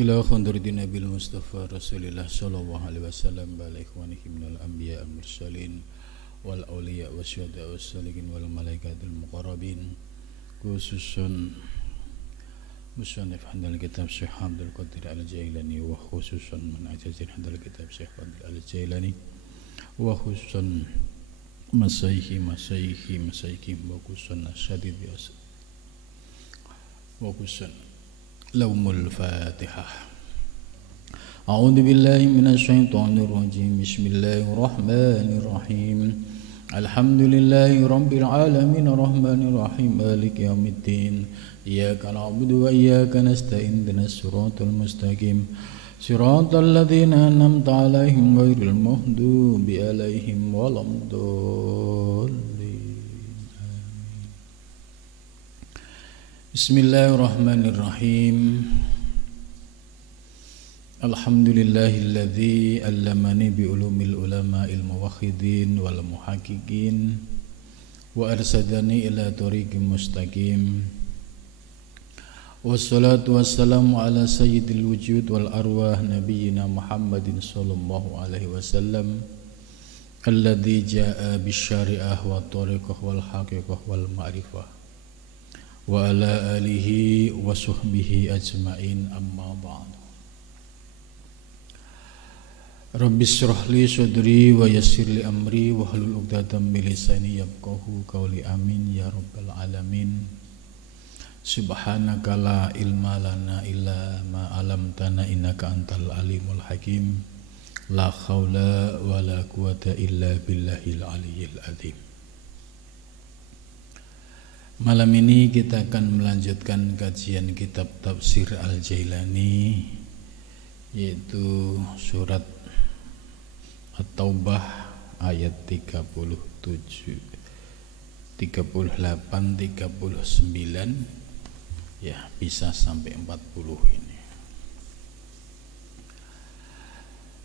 ila khundurdi nabil mustafa rasulillah sallallahu alaihi wasallam wa ikhwanihi minal anbiya al mursalin wal awliya wasyuhada wassalihin wal malaikatul muqarrabin khususun musannif handal kitab Syekh Abdul Qadir Al-Jailani wa khususan man ajazin handal kitab Syekh Qadir Al-Jailani wa khususan masayhi wa khususan asyadid wa khususan laumul fatihah. A'udzu billahi minasyaitonir rajim. Bismillahirrahmanirrahim. Alhamdulillahi rabbil alamin arrahmanir rahim maliki yaumiddin. Iyyaka na'budu wa iyyaka nasta'in ihdinas siratal mustaqim. Siratal ladzina an'amta 'alaihim ghairil maghdubi 'alaihim waladdallin. Bismillahirrahmanirrahim. Alhamdulillahilladzi 'allamani bi ulumil ulama'il muwahhidin wal muhaqqiqin wa arsadani ila tariqim mustaqim. Wassalatu wassalamu ala sayyidil wujud wal arwah nabiyyina Muhammadin sallallahu alaihi wasallam alladzi jaa'a bisyari'ah wa tariqah wal haqiqah wal ma'rifah wa ala alihi wa sahbihi ajma'in amma ba'du. Rabbi shrah li sadri wa yassir li amri wa hlul 'uqdatam min lisani yafqahu qawli amin ya rabbal alamin. Subhanaka la ilma lana illa ma 'allamtana innaka antal alimul hakim. La haula wa la quwata illa billahil aliyyil azim. Malam ini kita akan melanjutkan kajian kitab Tafsir Al-Jailani, yaitu surat At-Taubah ayat 37, 38, 39, ya bisa sampai 40 ini.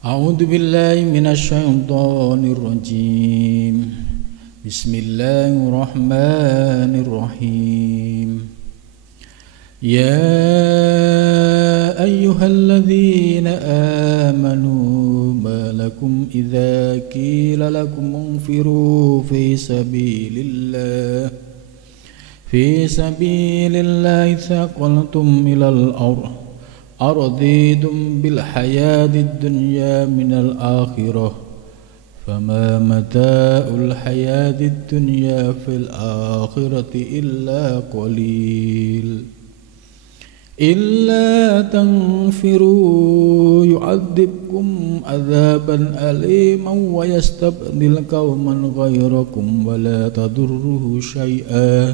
A'udzu billahi minasyaitonir rajim. Bismillahirrahmanirrahim. Ya ayyuhalladzina amanu ma lakum idza qila lakum unfiru fi sabilillah thaqaltum ilal arditum bil hayatid dunya minal akhirah فما متاع الحياة الدنيا في الآخرة إلا قليل إلا تنفروا يعذبكم عذابا أليما ويستبدل قوما غيركم ولا تضره شيئا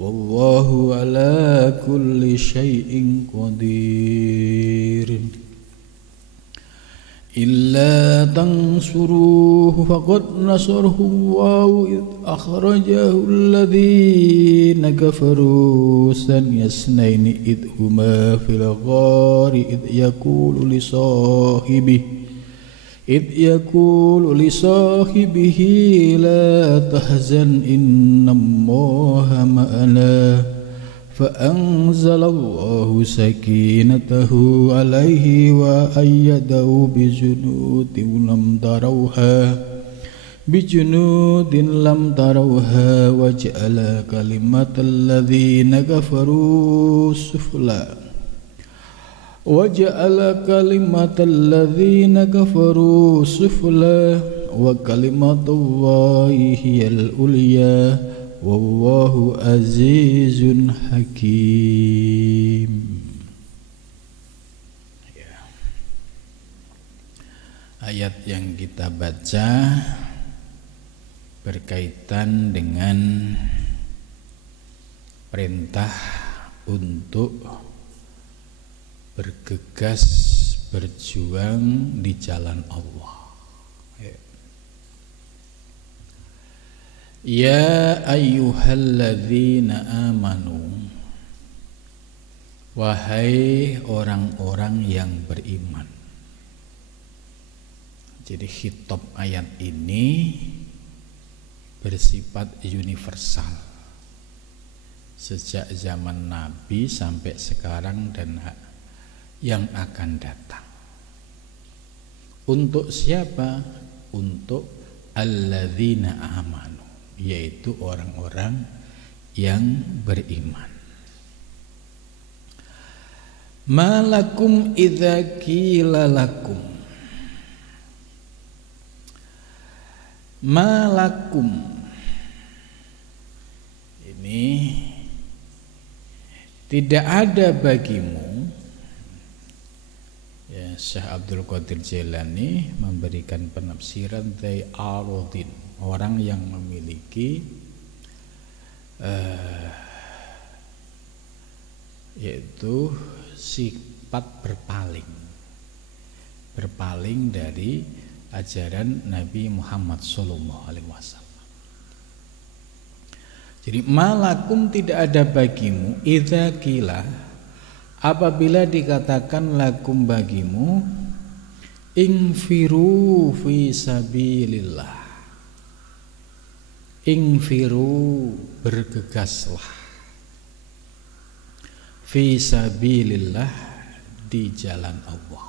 والله على كل شيء قدير إلا تنصروه فقد نصره الله إذ أخرجه الذين كفروا ثاني اثنين إذ هما في الغار إذ يقول لصاحبه لا تحزن إن الله معنا فأنزل الله سكينته عليه وأيده بجنود لم تروها وجعل كلمة الذين كفروا سفلا وكلمة الله هي العليا wallahu azizun hakim. Ya. Ayat yang kita baca berkaitan dengan perintah untuk bergegas berjuang di jalan Allah. Ya ayyuhalladzina amanu, wahai orang-orang yang beriman. Jadi khitab ayat ini bersifat universal. Sejak zaman Nabi sampai sekarang dan yang akan datang. Untuk siapa? Untuk alladzina amanu, yaitu orang-orang yang beriman. Malakum idza qila lakum, malakum ini tidak ada bagimu. Ya, Syekh Abdul Qadir Jailani memberikan penafsiran they arodin, orang yang memiliki yaitu sifat berpaling dari ajaran Nabi Muhammad SAW. Jadi malakum tidak ada bagimu idza qila, apabila dikatakan lakum bagimu ingfiru fi sabilillah, ingfiru bergegaslah, fi sabilillah di jalan Allah.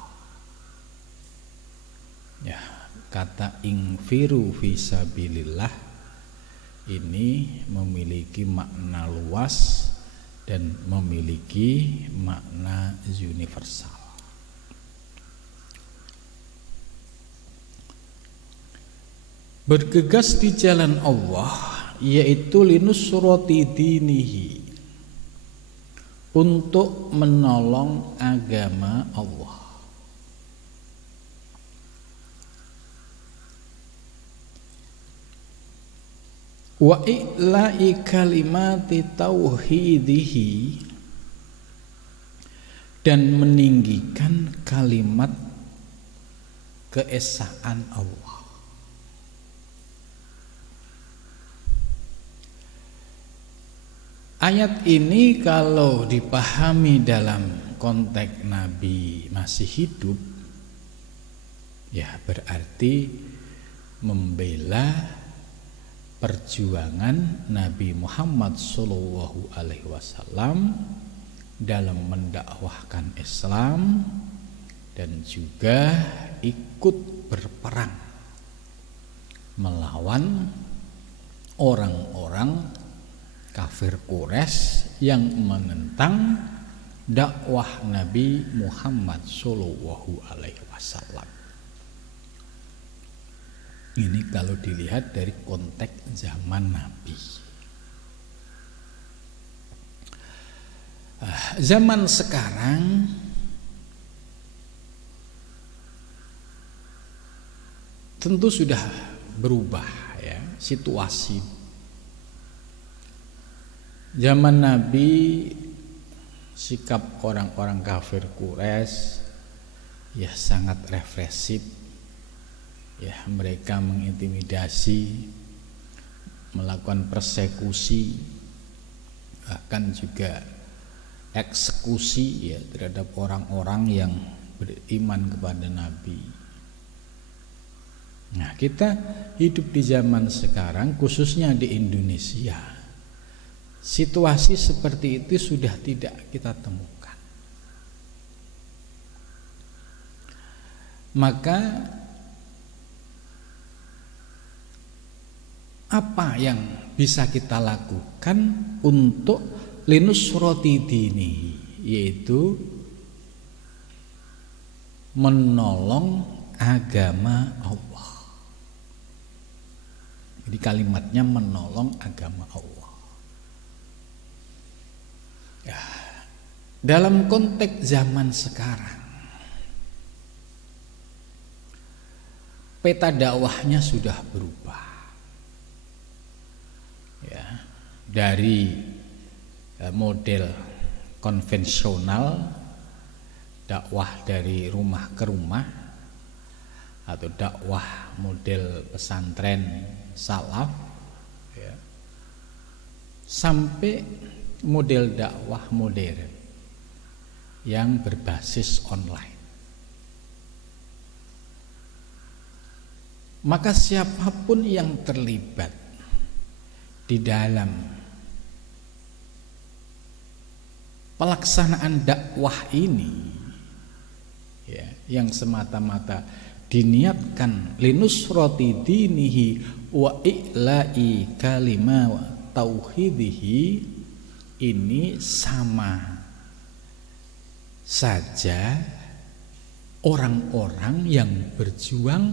Ya, kata ingfiru fi sabilillah ini memiliki makna luas dan memiliki makna universal. Bergegas di jalan Allah yaitu linusrati dinihi, untuk menolong agama Allah. Wa i'la'i kalimati tauhidihi, dan meninggikan kalimat keesaan Allah. Ayat ini kalau dipahami dalam konteks Nabi masih hidup, ya berarti membela perjuangan Nabi Muhammad SAW dalam mendakwahkan Islam dan juga ikut berperang melawan orang-orang kafir Quraisy yang menentang dakwah Nabi Muhammad SAW. Ini kalau dilihat dari konteks zaman Nabi. Zaman sekarang tentu sudah berubah ya situasi. Zaman Nabi sikap orang-orang kafir Quraisy ya sangat represif. Ya, mereka mengintimidasi, melakukan persekusi, bahkan juga eksekusi ya terhadap orang-orang yang beriman kepada Nabi. Nah, kita hidup di zaman sekarang, khususnya di Indonesia, situasi seperti itu sudah tidak kita temukan. Maka apa yang bisa kita lakukan untuk linusrati dini, yaitu menolong agama Allah. Jadi kalimatnya menolong agama Allah. Ya, dalam konteks zaman sekarang, peta dakwahnya sudah berubah. Ya, dari model konvensional dakwah dari rumah ke rumah atau dakwah model pesantren salaf ya, sampai model dakwah modern yang berbasis online. Maka siapapun yang terlibat di dalam pelaksanaan dakwah ini ya, yang semata-mata diniatkan linusrati dinihi wa i'la'i kalima tauhidihi, ini sama saja orang-orang yang berjuang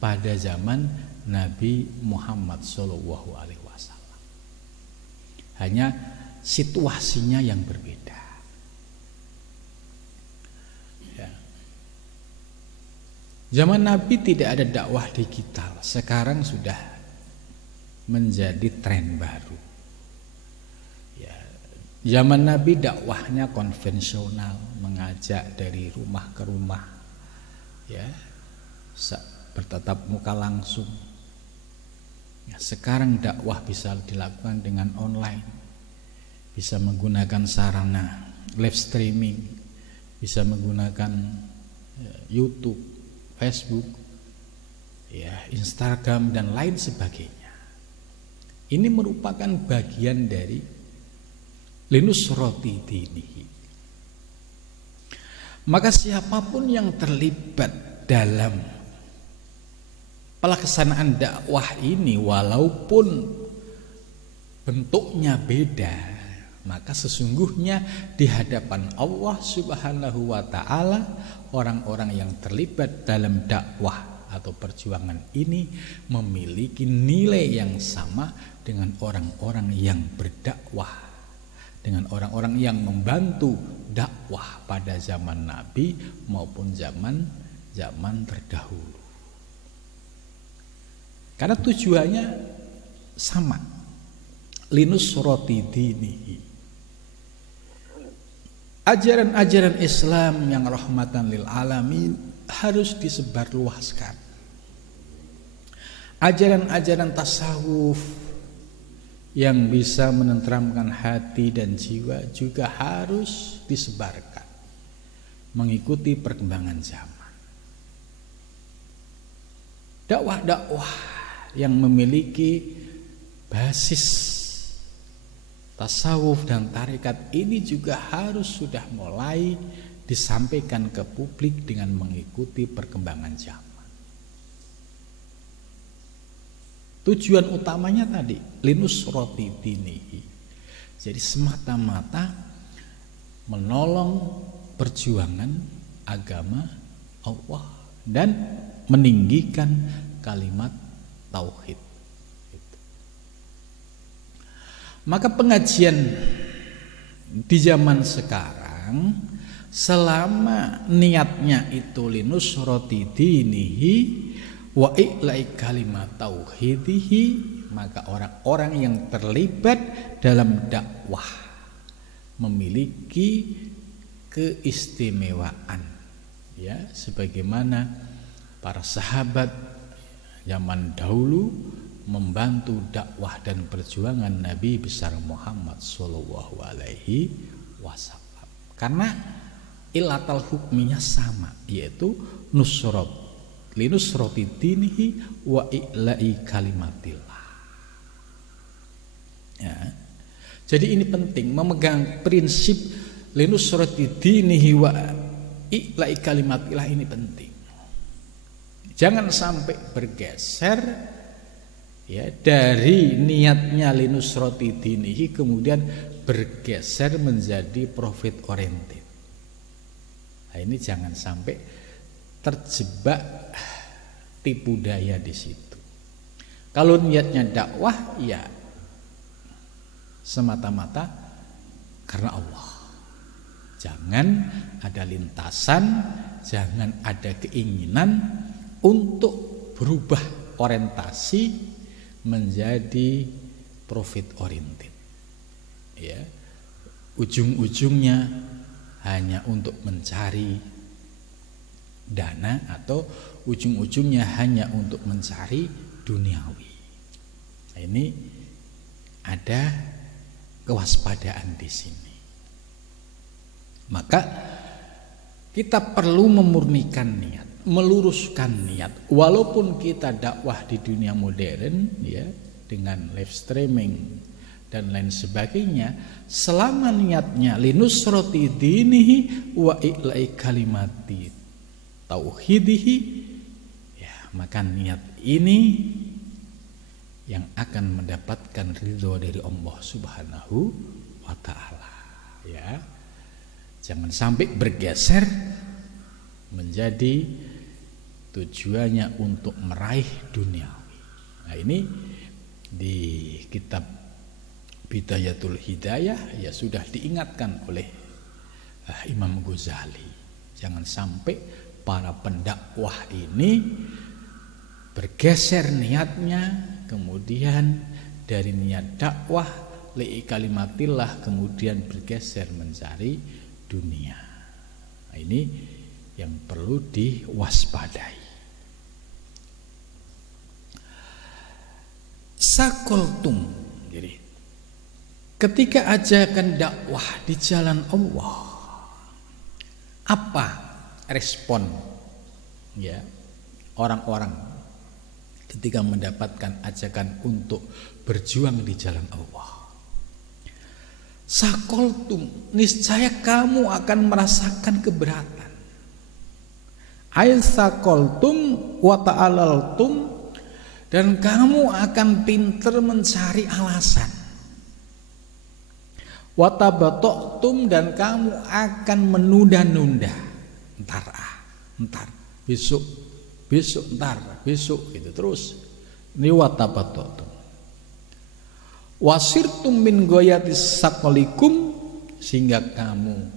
pada zaman Nabi Muhammad SAW. Hanya situasinya yang berbeda. Ya. Zaman Nabi tidak ada dakwah digital. Sekarang sudah menjadi tren baru. Ya. Zaman Nabi dakwahnya konvensional, mengajak dari rumah ke rumah, ya, bertatap muka langsung. Ya, sekarang dakwah bisa dilakukan dengan online, bisa menggunakan sarana live streaming, bisa menggunakan YouTube, Facebook, ya, Instagram dan lain sebagainya. Ini merupakan bagian dari linusrati dinihi. Maka siapapun yang terlibat dalam pelaksanaan dakwah ini, walaupun bentuknya beda, maka sesungguhnya di hadapan Allah Subhanahu wa ta'ala, orang-orang yang terlibat dalam dakwah atau perjuangan ini memiliki nilai yang sama dengan orang-orang yang berdakwah, dengan orang-orang yang membantu dakwah pada zaman Nabi maupun zaman terdahulu. Karena tujuannya sama, linusrati dinihi. Ajaran-ajaran Islam yang rahmatan lil alamin harus disebarluaskan. Ajaran-ajaran tasawuf yang bisa menenteramkan hati dan jiwa juga harus disebarkan, mengikuti perkembangan zaman. Dakwah-dakwah yang memiliki basis tasawuf dan tarekat ini juga harus sudah mulai disampaikan ke publik dengan mengikuti perkembangan zaman. Tujuan utamanya tadi linusrati dinihi. Jadi semata-mata menolong perjuangan agama Allah dan meninggikan kalimat tauhid. Maka pengajian di zaman sekarang, selama niatnya itu linusrati dinihi wa i'la'i kalimat tauhidihi, maka orang-orang yang terlibat dalam dakwah memiliki keistimewaan, ya, sebagaimana para sahabat zaman dahulu membantu dakwah dan perjuangan Nabi besar Muhammad sallallahu alaihi wasallam. Karena ilatal hukminya sama, yaitu nusrat, linusrati dinihi wa i'la'i kalimatillah. Ya. Jadi ini penting memegang prinsip linusrati dinihi wa i'la'i kalimatillah, ini penting. Jangan sampai bergeser, ya, dari niatnya linusrati dinihi kemudian bergeser menjadi profit oriented. Nah, ini jangan sampai terjebak tipu daya di situ. Kalau niatnya dakwah, ya semata-mata karena Allah. Jangan ada lintasan, jangan ada keinginan untuk berubah orientasi menjadi profit oriented. Ya. Ujung-ujungnya hanya untuk mencari dana atau ujung-ujungnya hanya untuk mencari duniawi. Nah, ini ada kewaspadaan di sini. Maka kita perlu memurnikan niat, meluruskan niat. Walaupun kita dakwah di dunia modern, ya, dengan live streaming dan lain sebagainya, selama niatnya linusrati dinihi wa i'la'i kalimati tauhidihi, ya maka niat ini yang akan mendapatkan ridho dari Allah Subhanahu wa ta'ala. Ya, jangan sampai bergeser menjadi tujuannya untuk meraih dunia. Nah, ini di kitab Bidayatul Hidayah ya sudah diingatkan oleh Imam Ghazali. Jangan sampai para pendakwah ini bergeser niatnya, kemudian dari niat dakwah li'i kalimatillah kemudian bergeser mencari dunia. Nah, ini yang perlu diwaspadai. Sakoltum, jadi ketika ajakan dakwah di jalan Allah, apa respon ya orang-orang ketika mendapatkan ajakan untuk berjuang di jalan Allah? Sakoltum, niscaya kamu akan merasakan keberatan. Ail sakoltum wa ta'alaltum, dan kamu akan pinter mencari alasan. Wa tabatoktum, dan kamu akan menunda-nunda. Ntar, besok, ntar, besok, gitu terus. Ini wa tabatoktum. Wasirtum min goyatis sakolikum, sehingga kamu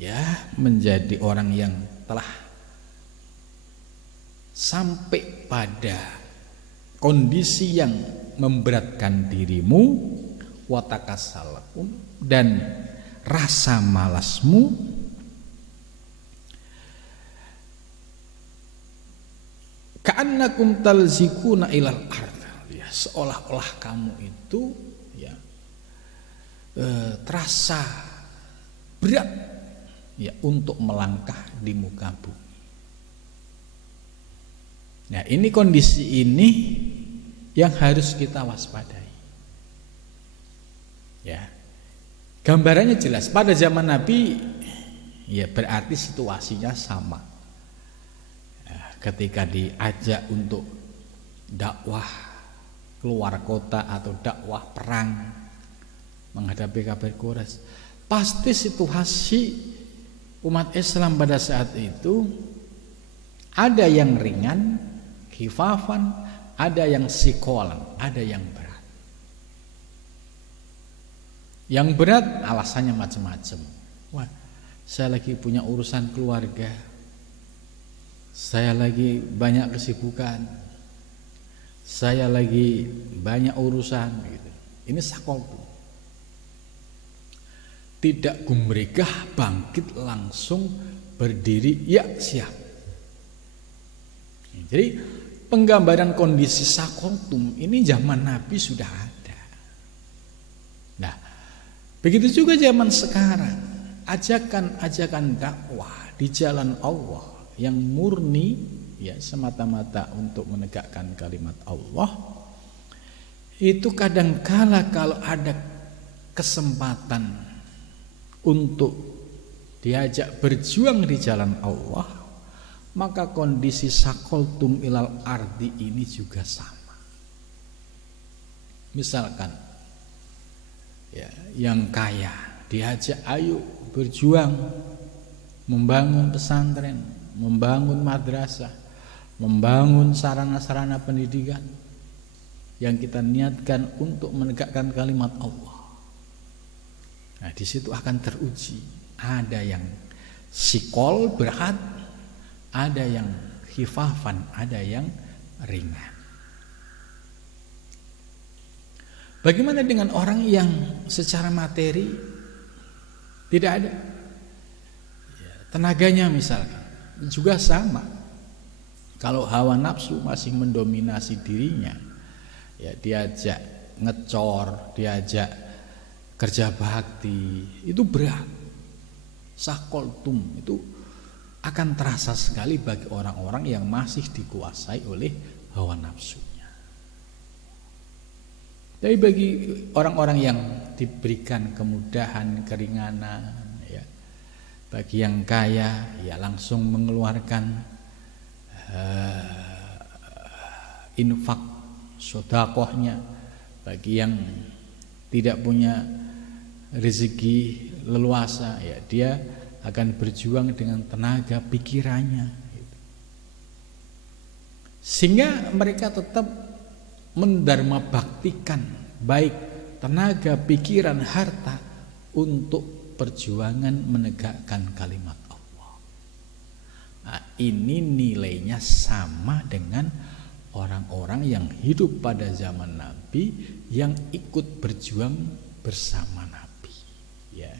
ya menjadi orang yang telah sampai pada kondisi yang memberatkan dirimu, watakasalakum, dan rasa malasmu, ka'annakum talzikuna ilal ardh, ya seolah-olah kamu itu ya terasa berat ya untuk melangkah di muka bumi. Nah, ini kondisi ini yang harus kita waspadai. Ya. Gambarannya jelas. Pada zaman Nabi ya berarti situasinya sama. Ya, ketika diajak untuk dakwah keluar kota atau dakwah perang menghadapi kafir Quraisy, pasti situasi umat Islam pada saat itu ada yang ringan, khifafan, ada yang sikolan, ada yang berat. Yang berat alasannya macam-macam. Wah, saya lagi punya urusan keluarga, saya lagi banyak kesibukan, saya lagi banyak urusan, gitu. Ini sakoltu. Tidak gumregah, bangkit langsung berdiri, ya siap. Jadi penggambaran kondisi sakoltum ini zaman Nabi sudah ada. Nah, begitu juga zaman sekarang. Ajakan-ajakan dakwah di jalan Allah yang murni ya semata-mata untuk menegakkan kalimat Allah, itu kadangkala kalau ada kesempatan untuk diajak berjuang di jalan Allah, maka kondisi sakoltum ilal ardi ini juga sama. Misalkan ya, yang kaya diajak ayo berjuang membangun pesantren, membangun madrasah, membangun sarana-sarana pendidikan yang kita niatkan untuk menegakkan kalimat Allah. Nah, di situ akan teruji. Ada yang sikol berat, ada yang khifafan, ada yang ringan. Bagaimana dengan orang yang secara materi tidak ada? Ya, tenaganya misalkan juga sama. Kalau hawa nafsu masih mendominasi dirinya, ya diajak ngecor, diajak kerja bakti, itu berat. Sakoltum itu akan terasa sekali bagi orang-orang yang masih dikuasai oleh hawa nafsunya. Tapi bagi orang-orang yang diberikan kemudahan, keringanan, ya, bagi yang kaya, ya langsung mengeluarkan infak sedekahnya bagi yang tidak punya rezeki leluasa, ya dia akan berjuang dengan tenaga pikirannya, sehingga mereka tetap mendharma baktikan baik tenaga, pikiran, harta untuk perjuangan menegakkan kalimat Allah. Nah, ini nilainya sama dengan orang-orang yang hidup pada zaman Nabi yang ikut berjuang bersama Nabi, ya.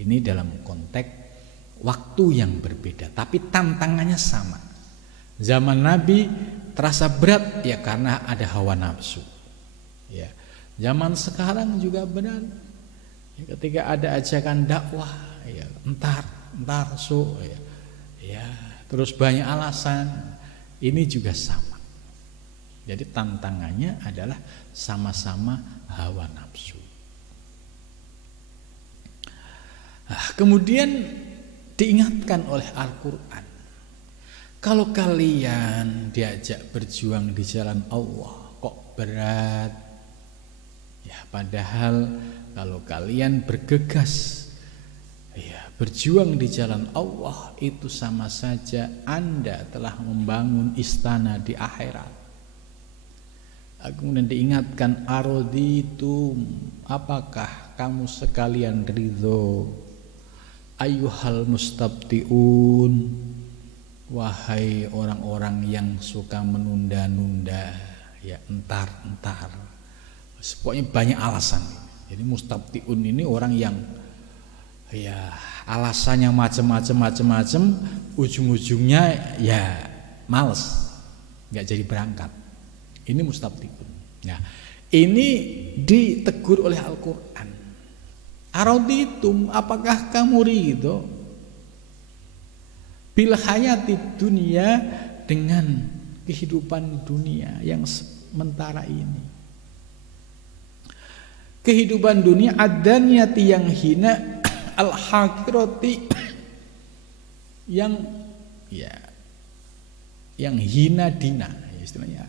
Ini dalam konteks waktu yang berbeda, tapi tantangannya sama. Zaman Nabi terasa berat ya karena ada hawa nafsu. Ya. Zaman sekarang juga berat. Ya, ketika ada ajakan dakwah, ya entar so, ya terus banyak alasan. Ini juga sama. Jadi tantangannya adalah sama-sama hawa nafsu. Kemudian diingatkan oleh Al-Quran, kalau kalian diajak berjuang di jalan Allah kok berat, ya padahal kalau kalian bergegas ya berjuang di jalan Allah itu sama saja Anda telah membangun istana di akhirat. Kemudian diingatkan, araditum, apakah kamu sekalian ridho, ayyuhal mustabtiun, wahai orang-orang yang suka menunda-nunda, ya entar. Pokoknya banyak alasan. Jadi mustabtiun ini orang yang ya alasannya macam-macam, ujung-ujungnya ya males, nggak jadi berangkat. Ini mustabtiun. Nah, ini ditegur oleh Al-Quran. Araditum, apakah kamu ridho bil hayati dunia, dengan kehidupan dunia yang sementara ini, kehidupan dunia adaniyati yang hina, al-hakirati yang hina dina, istilahnya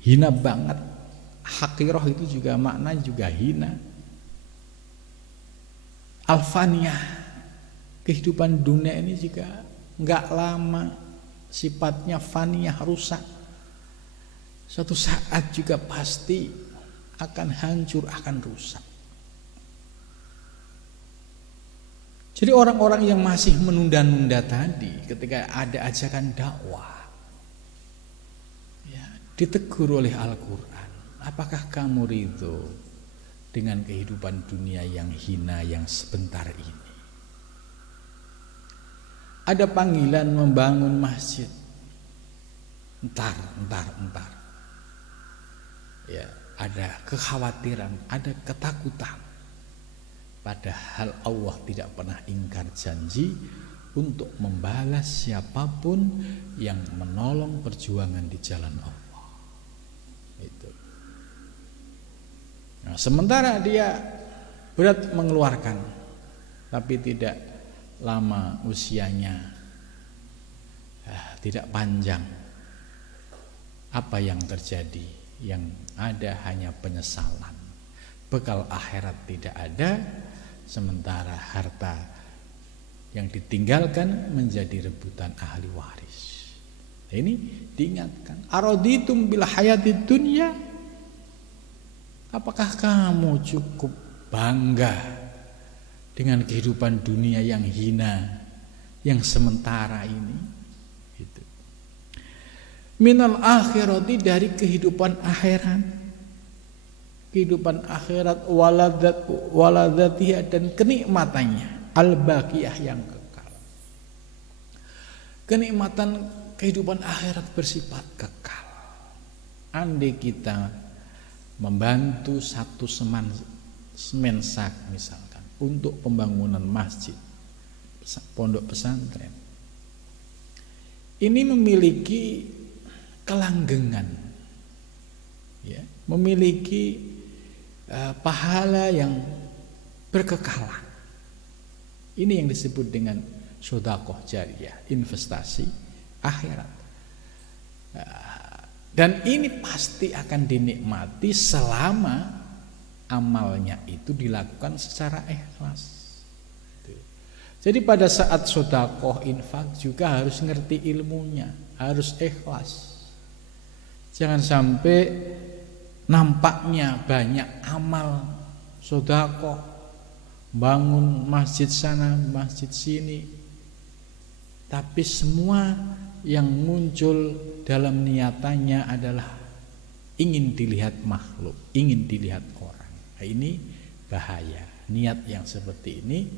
hina banget. Hakirah itu juga makna juga hina. Alfaniyah, kehidupan dunia ini juga nggak lama, sifatnya faniyah, rusak. Suatu saat juga pasti akan hancur, akan rusak. Jadi orang-orang yang masih menunda-nunda tadi, ketika ada ajakan dakwah, ya, ditegur oleh Al-Quran, apakah kamu ridho dengan kehidupan dunia yang hina yang sebentar ini? Ada panggilan membangun masjid, entar. Ya, ada kekhawatiran, ada ketakutan. Padahal Allah tidak pernah ingkar janji untuk membalas siapapun yang menolong perjuangan di jalan Allah. Itu. Nah, sementara dia berat mengeluarkan, tapi tidak lama usianya, tidak panjang. Apa yang terjadi? Yang ada hanya penyesalan. Bekal akhirat tidak ada, sementara harta yang ditinggalkan menjadi rebutan ahli waris. Ini diingatkan, araditum bil hayatid dunya, apakah kamu cukup bangga dengan kehidupan dunia yang hina, yang sementara ini? Itu. Minal akhirati, dari kehidupan akhirat, kehidupan akhirat, waladatiha, dan kenikmatannya, al-baqiyah, yang kekal. Kenikmatan kehidupan akhirat bersifat kekal. Andai kita membantu satu semensak misalkan untuk pembangunan masjid, pondok pesantren, ini memiliki kelanggengan, ya, memiliki pahala yang berkekalan. Ini yang disebut dengan sedekah jariyah, investasi akhirat. Dan ini pasti akan dinikmati selama amalnya itu dilakukan secara ikhlas. Jadi pada saat sedekah infak juga harus ngerti ilmunya, harus ikhlas. Jangan sampai nampaknya banyak amal sedekah, bangun masjid sana, masjid sini, tapi semua yang muncul dalam niatannya adalah ingin dilihat makhluk, ingin dilihat orang. Nah, ini bahaya. Niat yang seperti ini,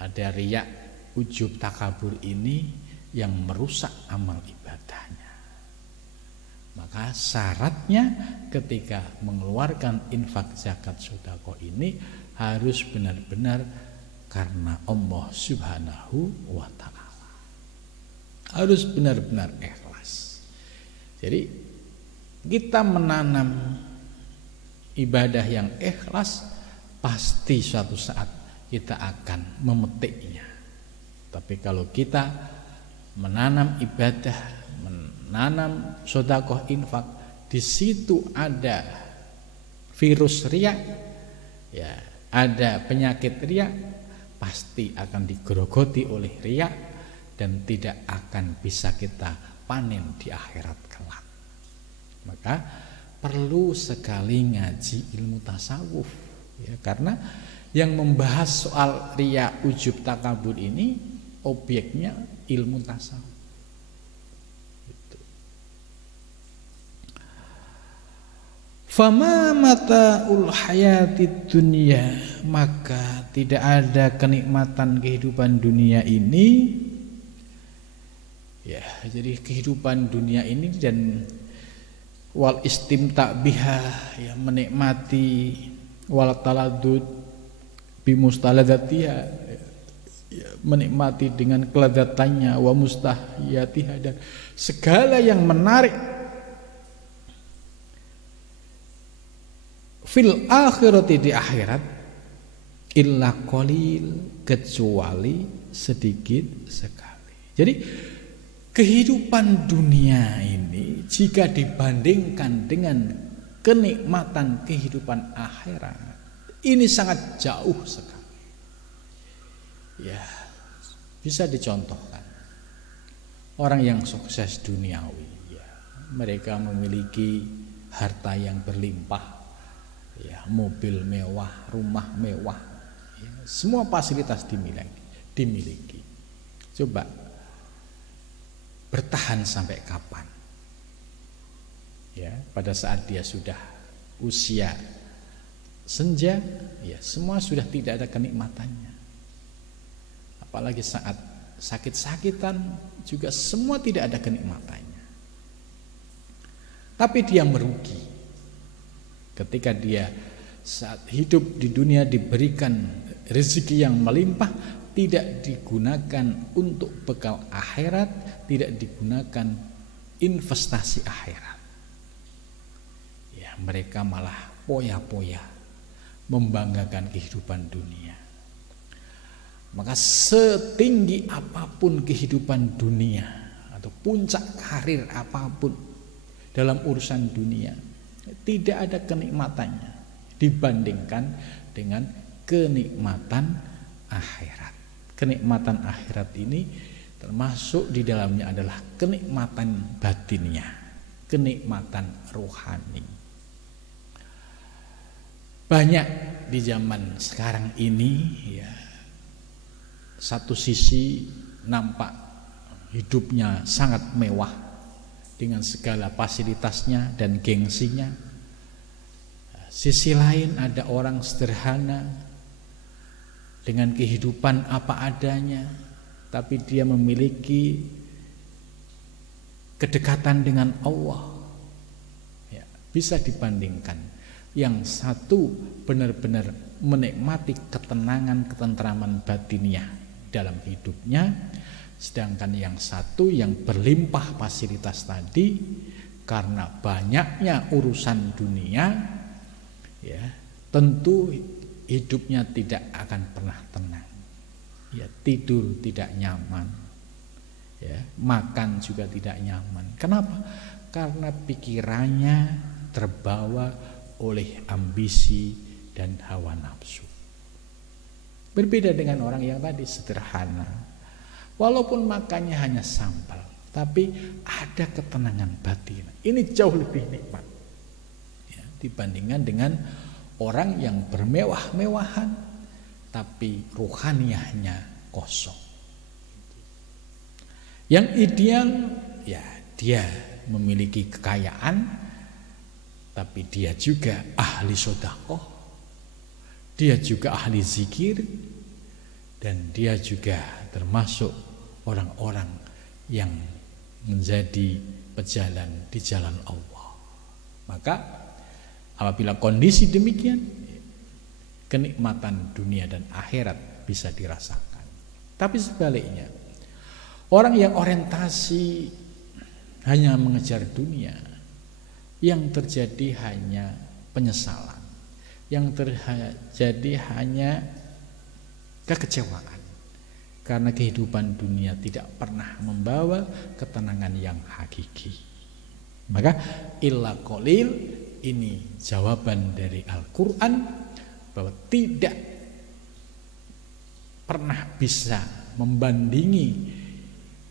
ada riya, ujub, takabur ini yang merusak amal ibadahnya. Maka syaratnya ketika mengeluarkan infak, zakat, sedekah ini harus benar-benar karena Allah Subhanahu wa ta'ala. Harus benar-benar ikhlas. Jadi kita menanam ibadah yang ikhlas, pasti suatu saat kita akan memetiknya. Tapi kalau kita menanam ibadah, menanam sedekah infak, di situ ada virus riya, ya, ada penyakit riya, pasti akan digerogoti oleh riya dan tidak akan bisa kita panen di akhirat kelak. Maka perlu sekali ngaji ilmu tasawuf, ya, karena yang membahas soal riya, ujub, takabur ini objeknya ilmu tasawuf. Gitu. Fama mata'ul hayatid dunya, maka tidak ada kenikmatan kehidupan dunia ini. Ya, jadi kehidupan dunia ini dan wal istimta biha, ya, menikmati, wal taladud bimustaladzatiha, ya, menikmati dengan keladatannya, wa mustahiyatiha, dan segala yang menarik fil akhirati, di akhirat, illa qalil, kecuali sedikit sekali. Jadi kehidupan dunia ini jika dibandingkan dengan kenikmatan kehidupan akhirat, ini sangat jauh sekali. Ya, bisa dicontohkan. Orang yang sukses duniawi, ya, mereka memiliki harta yang berlimpah, ya, mobil mewah, rumah mewah, ya, semua fasilitas dimiliki. Coba bertahan sampai kapan? Ya, pada saat dia sudah usia senja, ya, semua sudah tidak ada kenikmatannya. Apalagi saat sakit-sakitan juga semua tidak ada kenikmatannya. Tapi dia merugi ketika dia saat hidup di dunia diberikan rezeki yang melimpah, tidak digunakan untuk bekal akhirat, tidak digunakan investasi akhirat. Ya, mereka malah poya-poya membanggakan kehidupan dunia. Maka setinggi apapun kehidupan dunia atau puncak karir apapun dalam urusan dunia, tidak ada kenikmatannya dibandingkan dengan kenikmatan akhirat. Kenikmatan akhirat ini termasuk di dalamnya adalah kenikmatan batinnya, kenikmatan rohani. Banyak di zaman sekarang ini, ya, satu sisi nampak hidupnya sangat mewah dengan segala fasilitasnya dan gengsinya. Sisi lain ada orang sederhana dengan kehidupan apa adanya, tapi dia memiliki kedekatan dengan Allah. Ya, bisa dibandingkan. Yang satu benar-benar menikmati ketenangan, ketentraman batiniah dalam hidupnya, sedangkan yang satu yang berlimpah fasilitas tadi, karena banyaknya urusan dunia, ya, tentu hidupnya tidak akan pernah tenang. Ya, tidur tidak nyaman, ya, makan juga tidak nyaman. Kenapa? Karena pikirannya terbawa oleh ambisi dan hawa nafsu. Berbeda dengan orang yang tadi sederhana. Walaupun makannya hanya sambal, tapi ada ketenangan batin. Ini jauh lebih nikmat ya, dibandingkan dengan orang yang bermewah-mewahan tapi rohaniahnya kosong. Yang ideal ya dia memiliki kekayaan, tapi dia juga ahli sedekah, dia juga ahli zikir, dan dia juga termasuk orang-orang yang menjadi pejalan di jalan Allah. Maka apabila kondisi demikian, kenikmatan dunia dan akhirat bisa dirasakan. Tapi sebaliknya, orang yang orientasi hanya mengejar dunia, yang terjadi hanya penyesalan, yang terjadi hanya kekecewaan, karena kehidupan dunia tidak pernah membawa ketenangan yang hakiki. Maka illa qalil, ini jawaban dari Al-Quran bahwa tidak pernah bisa membandingi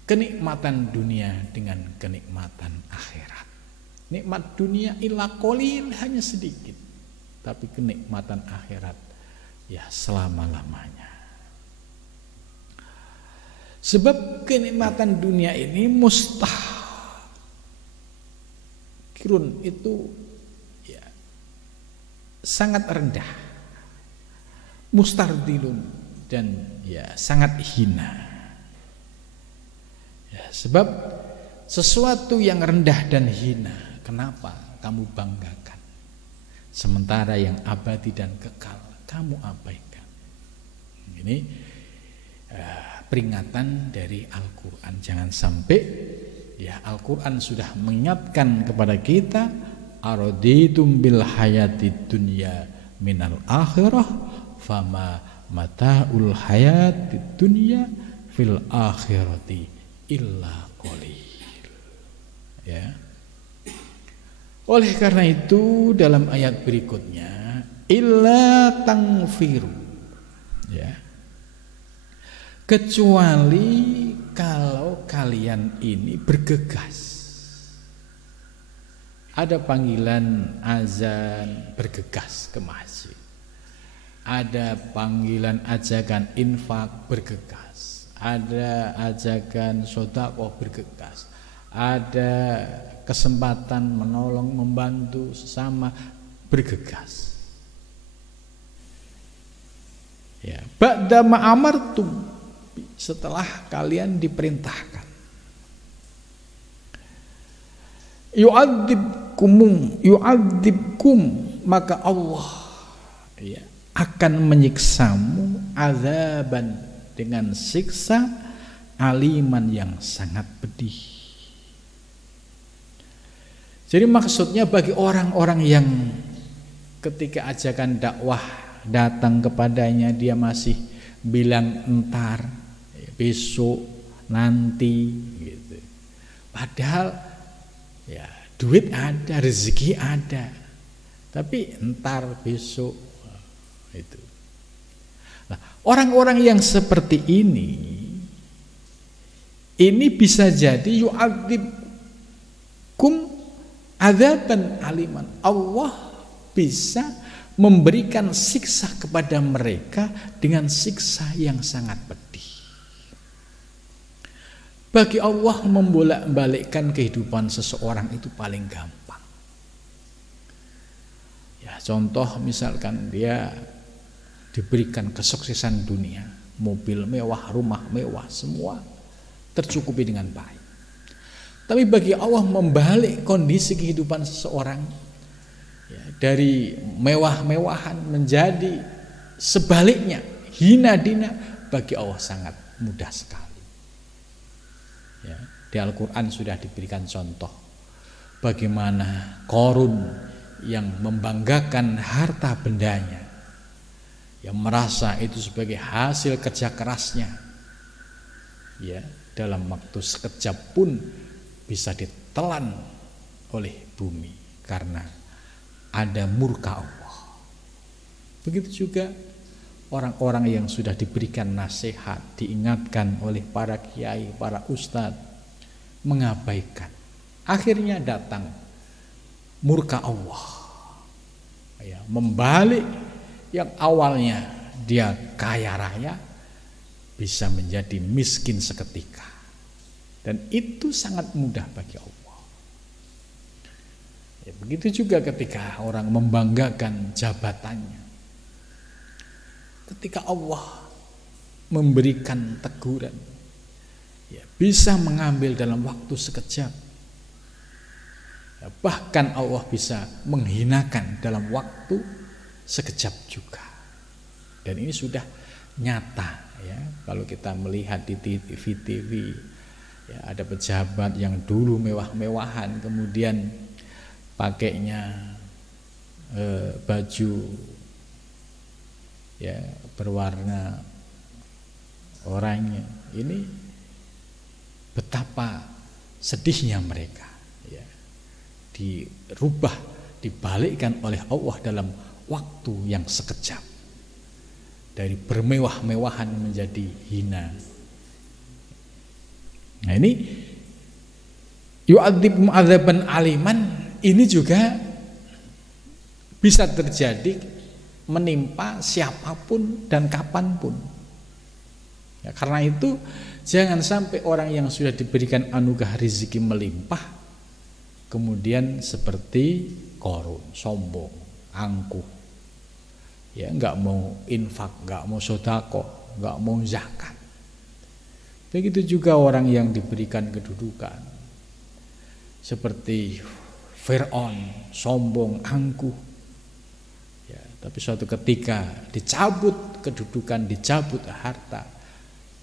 kenikmatan dunia dengan kenikmatan akhirat. Nikmat dunia illa qalil, hanya sedikit, tapi kenikmatan akhirat ya selama-lamanya. Sebab kenikmatan dunia ini mustahkirun, itu ya sangat rendah, mustardilun, dan ya sangat hina ya, sebab sesuatu yang rendah dan hina, kenapa kamu banggakan, sementara yang abadi dan kekal kamu abaikan. Ini peringatan dari Al-Quran. Jangan sampai ya Al-Quran sudah mengingatkan kepada kita, araditum bil hayatid dunya minal akhirah fama mata'ul hayatid dunya fil akhirati illa qalil. Ya. Oleh karena itu dalam ayat berikutnya, illa tangfiru, ya, kecuali kalau kalian ini bergegas. Ada panggilan azan bergegas ke masjid, ada panggilan ajakan infak bergegas, ada ajakan sedekah bergegas, ada kesempatan menolong membantu sesama bergegas. Ya, ba'da ma'amartum, setelah kalian diperintahkan. Yu'adzibkum, maka Allah ya akan menyiksamu azaban, dengan siksa aliman yang sangat pedih. Jadi maksudnya bagi orang-orang yang ketika ajakan dakwah datang kepadanya dia masih bilang entar, besok, nanti gitu. Padahal ya duit ada, rezeki ada, tapi entar, besok itu. Nah, orang-orang yang seperti ini bisa jadi yu'adzibkum adzaban aliman. Allah bisa memberikan siksa kepada mereka dengan siksa yang sangat pedih. Bagi Allah membolak-balikkan kehidupan seseorang itu paling gampang. Ya, contoh misalkan dia diberikan kesuksesan dunia, mobil mewah, rumah mewah, semua tercukupi dengan baik. Tapi bagi Allah membalik kondisi kehidupan seseorang ya, dari mewah-mewahan menjadi sebaliknya, hina dina, bagi Allah sangat mudah sekali. Ya, di Al-Quran sudah diberikan contoh bagaimana Qarun yang membanggakan harta bendanya, yang merasa itu sebagai hasil kerja kerasnya, ya dalam waktu sekejap pun bisa ditelan oleh bumi karena ada murka Allah. Begitu juga orang-orang yang sudah diberikan nasihat, diingatkan oleh para kiai, para ustadz, mengabaikan. Akhirnya datang murka Allah. Ya, membalik yang awalnya dia kaya raya bisa menjadi miskin seketika. Dan itu sangat mudah bagi Allah. Ya, begitu juga ketika orang membanggakan jabatannya. Ketika Allah memberikan teguran, ya, bisa mengambil dalam waktu sekejap. Ya, bahkan Allah bisa menghinakan dalam waktu sekejap juga. Dan ini sudah nyata. Ya, kalau kita melihat di TV, ya, ada pejabat yang dulu mewah-mewahan, kemudian pakainya baju ya berwarna oranye. Ini betapa sedihnya mereka. Ya, dirubah, dibalikkan oleh Allah dalam waktu yang sekejap. Dari bermewah-mewahan menjadi hina. Nah ini yu'adzibum adzaban aliman, ini juga bisa terjadi menimpa siapapun dan kapanpun. Ya, karena itu jangan sampai orang yang sudah diberikan anugerah rezeki melimpah kemudian seperti Qarun, sombong, angkuh. Ya, nggak mau infak, nggak mau sedekah, nggak mau zakat. Begitu juga orang yang diberikan kedudukan seperti Fir'aun, sombong, angkuh. Ya, tapi suatu ketika dicabut kedudukan, dicabut harta,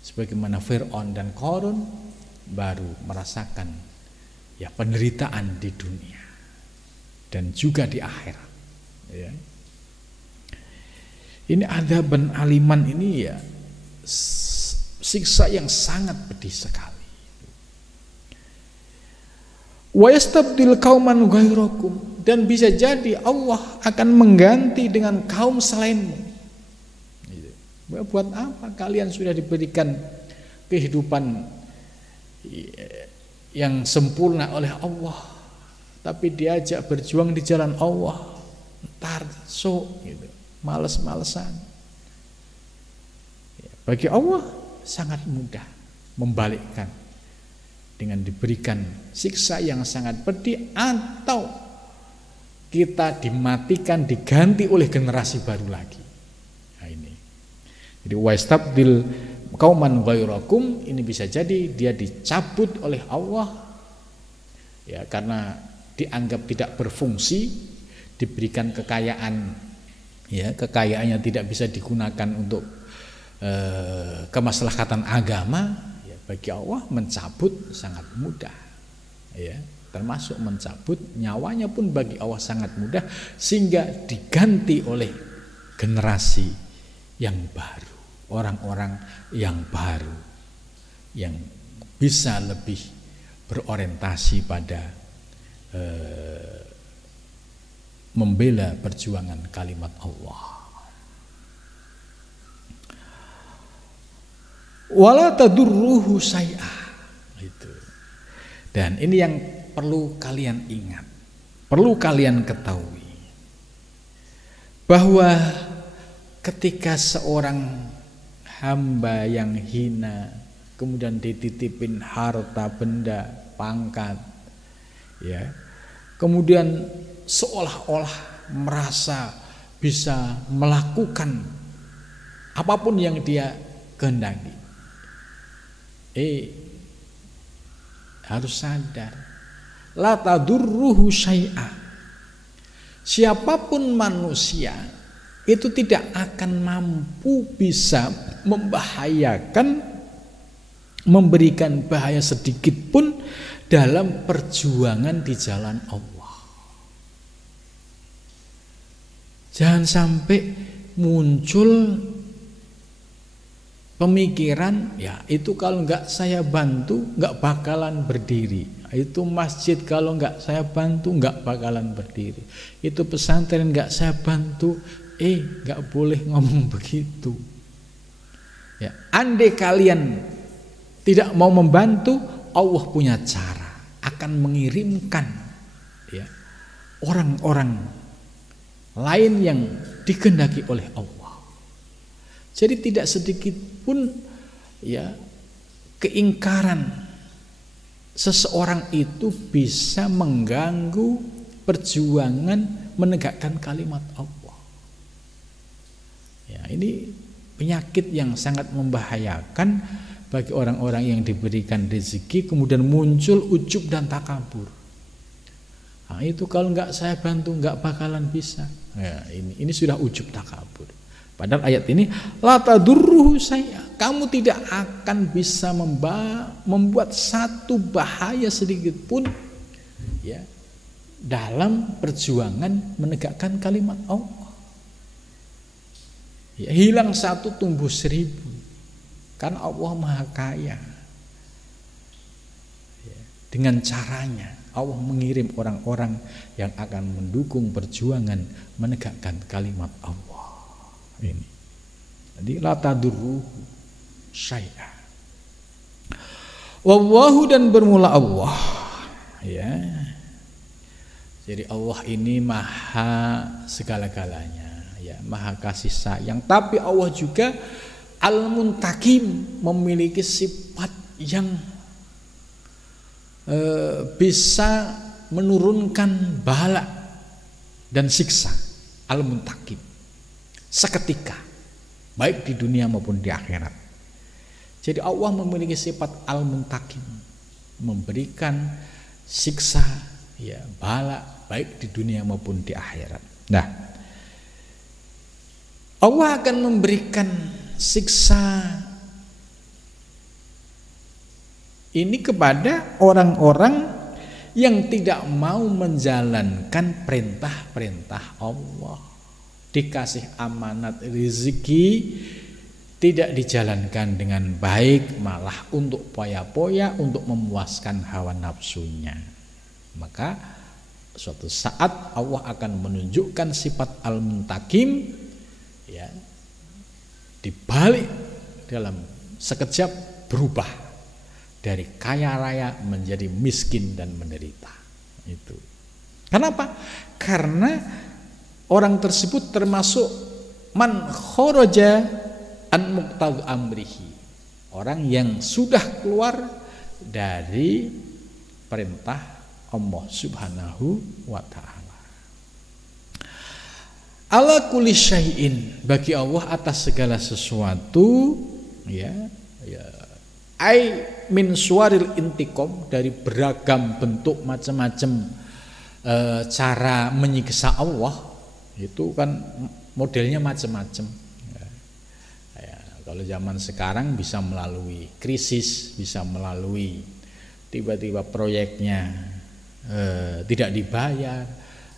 sebagaimana Fir'aun dan Qarun, baru merasakan ya penderitaan di dunia dan juga di akhirat. Ya. Ini adzaban aliman ini ya siksa yang sangat pedih sekali. Wa yastabdil qauman ghairakum, dan bisa jadi Allah akan mengganti dengan kaum selainmu. Buat apa kalian sudah diberikan kehidupan yang sempurna oleh Allah, tapi diajak berjuang di jalan Allah, ntar gitu. Males-malesan. Bagi Allah sangat mudah membalikkan dengan diberikan siksa yang sangat pedih, atau kita dimatikan, diganti oleh generasi baru lagi. Nah ini. Jadi wastabdil qauman ghairakum, ini bisa jadi dia dicabut oleh Allah ya karena dianggap tidak berfungsi, diberikan kekayaan. Ya, kekayaannya tidak bisa digunakan untuk kemaslahatan agama. Ya, bagi Allah mencabut sangat mudah. Ya, termasuk mencabut nyawanya pun bagi Allah sangat mudah, sehingga diganti oleh generasi yang baru, orang-orang yang baru, yang bisa lebih berorientasi pada membela perjuangan kalimat Allah. Wala tadurruhu syai'ah. Itu. Dan ini yang perlu kalian ingat, perlu kalian ketahui, bahwa ketika seorang hamba yang hina kemudian dititipin harta benda, pangkat, ya, kemudian seolah-olah merasa bisa melakukan apapun yang dia kehendaki. Harus sadar, la tadurruhu syai'ah. Siapapun manusia itu tidak akan mampu bisa membahayakan, memberikan bahaya sedikit pun dalam perjuangan di jalan Allah. Jangan sampai muncul pemikiran, ya itu kalau nggak saya bantu nggak bakalan berdiri. Itu masjid kalau nggak saya bantu nggak bakalan berdiri. Itu pesantren nggak saya bantu, nggak boleh ngomong begitu. Ya, andai kalian tidak mau membantu, Allah punya cara, akan mengirimkan ya orang-orang lain yang dikehendaki oleh Allah. Jadi tidak sedikit pun ya keingkaran seseorang itu bisa mengganggu perjuangan menegakkan kalimat Allah. Ya, ini penyakit yang sangat membahayakan bagi orang-orang yang diberikan rezeki kemudian muncul ujub dan takabur. Nah, itu kalau nggak saya bantu nggak bakalan bisa. Ya, ini sudah ujub takabur. Padahal ayat ini la tadurruhu saya, kamu tidak akan bisa membuat satu bahaya sedikit pun ya dalam perjuangan menegakkan kalimat Allah. Ya, hilang satu tumbuh seribu, kan Allah Maha Kaya. Ya, dengan caranya Allah mengirim orang-orang yang akan mendukung perjuangan menegakkan kalimat Allah. Ini. Jadi la tadurruhu syai'a. Wallahu, dan bermula Allah. Ya. Jadi Allah ini maha segala-galanya, ya, maha kasih sayang. Tapi Allah juga Al-Muntakim, memiliki sifat yang bisa menurunkan bala dan siksa. Al-Muntakim, seketika, baik di dunia maupun di akhirat. Jadi Allah memiliki sifat Al-Muntakim, memberikan siksa ya bala baik di dunia maupun di akhirat. Nah, Allah akan memberikan siksa ini kepada orang-orang yang tidak mau menjalankan perintah-perintah Allah. Dikasih amanat rezeki tidak dijalankan dengan baik, malah untuk poya-poya, untuk memuaskan hawa nafsunya. Maka suatu saat Allah akan menunjukkan sifat Al-Muntakim ya, dibalik dalam sekejap berubah dari kaya raya menjadi miskin dan menderita. Itu. Kenapa? Karena orang tersebut termasuk man kharaja an muqtad amrihi, orang yang sudah keluar dari perintah Allah Subhanahu wa ta'ala. Ala kulli syai'in, bagi Allah atas segala sesuatu ya ai min suwaril intiqam, dari beragam bentuk macam-macam cara menyiksa Allah. Itu kan modelnya macam-macam ya, kalau zaman sekarang bisa melalui krisis, bisa melalui tiba-tiba proyeknya tidak dibayar,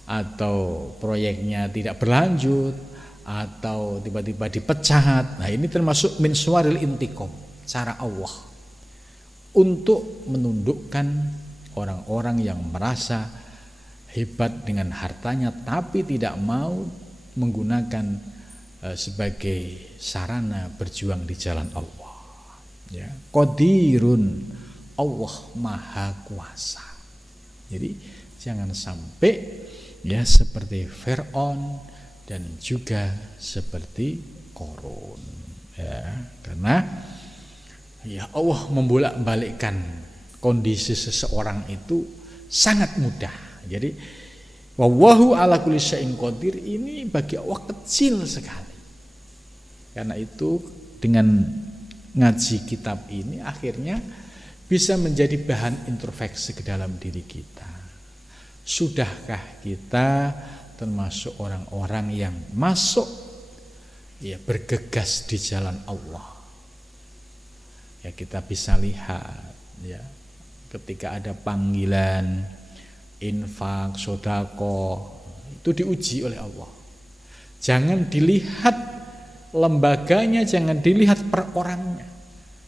atau proyeknya tidak berlanjut, atau tiba-tiba dipecat. Nah, ini termasuk min suwaril intiqam, cara Allah untuk menundukkan orang-orang yang merasa hebat dengan hartanya tapi tidak mau menggunakan sebagai sarana berjuang di jalan Allah. Ya, qadirun, Allah maha kuasa. Jadi jangan sampai ya seperti Fir'aun dan juga seperti Qarun. Ya, karena ya Allah membolak-balikkan kondisi seseorang itu sangat mudah. Jadi wallahu ala kulli syai'in qadir ini bagi Allah kecil sekali. Karena itu dengan ngaji kitab ini akhirnya bisa menjadi bahan introspeksi ke dalam diri kita. Sudahkah kita termasuk orang-orang yang masuk ya bergegas di jalan Allah? Ya, kita bisa lihat ya ketika ada panggilan infak, sedekah, itu diuji oleh Allah. Jangan dilihat lembaganya, jangan dilihat per orangnya,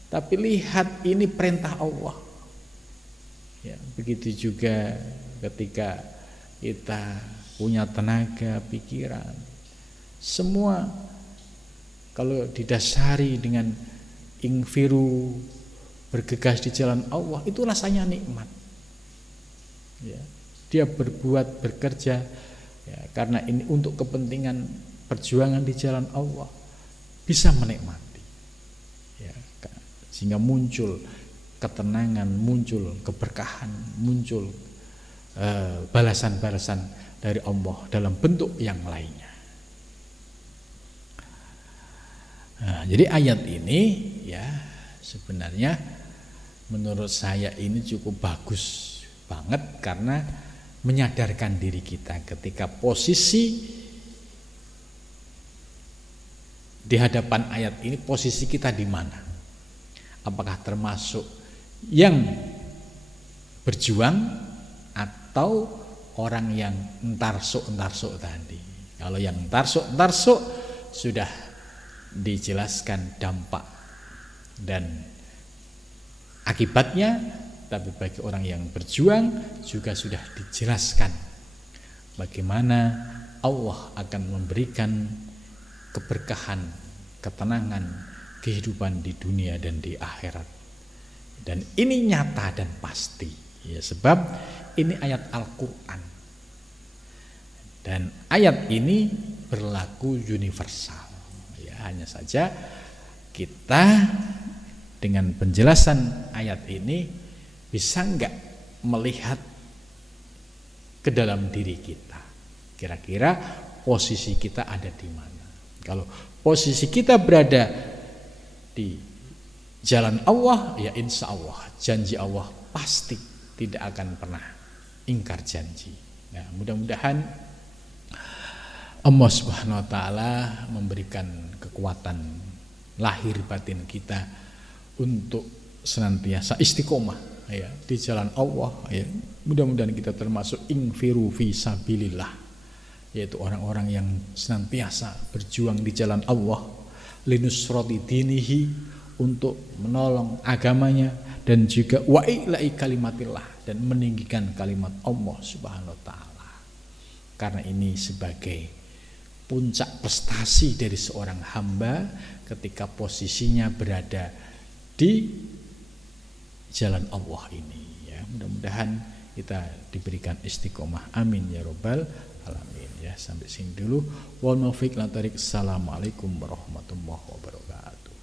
tapi lihat ini perintah Allah. Ya, begitu juga ketika kita punya tenaga, pikiran, semua kalau didasari dengan ingfiru, bergegas di jalan Allah, itu rasanya nikmat. Ya, dia berbuat, bekerja ya, karena ini untuk kepentingan perjuangan di jalan Allah, bisa menikmati. Ya, sehingga muncul ketenangan, muncul keberkahan, muncul balasan-balasan dari Allah dalam bentuk yang lainnya. Nah, jadi ayat ini ya sebenarnya menurut saya ini cukup bagus banget karena menyadarkan diri kita ketika posisi di hadapan ayat ini, posisi kita di mana? Apakah termasuk yang berjuang atau orang yang entar-sok tadi? Kalau yang entar-sok sudah dijelaskan dampak dan akibatnya, tapi bagi orang yang berjuang juga sudah dijelaskan bagaimana Allah akan memberikan keberkahan, ketenangan, kehidupan di dunia dan di akhirat. Dan ini nyata dan pasti ya, sebab ini ayat Al-Quran dan ayat ini berlaku universal ya. Hanya saja kita dengan penjelasan ayat ini bisa enggak melihat ke dalam diri kita, kira-kira posisi kita ada di mana. Kalau posisi kita berada di jalan Allah, ya insya Allah janji Allah pasti tidak akan pernah ingkar janji. Nah, mudah-mudahan Allah Subhanahu wa taala memberikan kekuatan lahir batin kita untuk senantiasa istiqomah ya di jalan Allah ya. Mudah-mudahan kita termasuk infiru fi sabilillah, yaitu orang-orang yang senantiasa berjuang di jalan Allah, linusrati dinihi, untuk menolong agamanya, dan juga wa'ila'i kalimatillah, dan meninggikan kalimat Allah Subhanahu wa taala. Karena ini sebagai puncak prestasi dari seorang hamba ketika posisinya berada di jalan Allah ini ya. Mudah-mudahan kita diberikan istiqomah, amin ya robbal alamin ya. Sampai sini dulu. Wal muwaffiq la tariq. Assalamualaikum warahmatullahi wabarakatuh.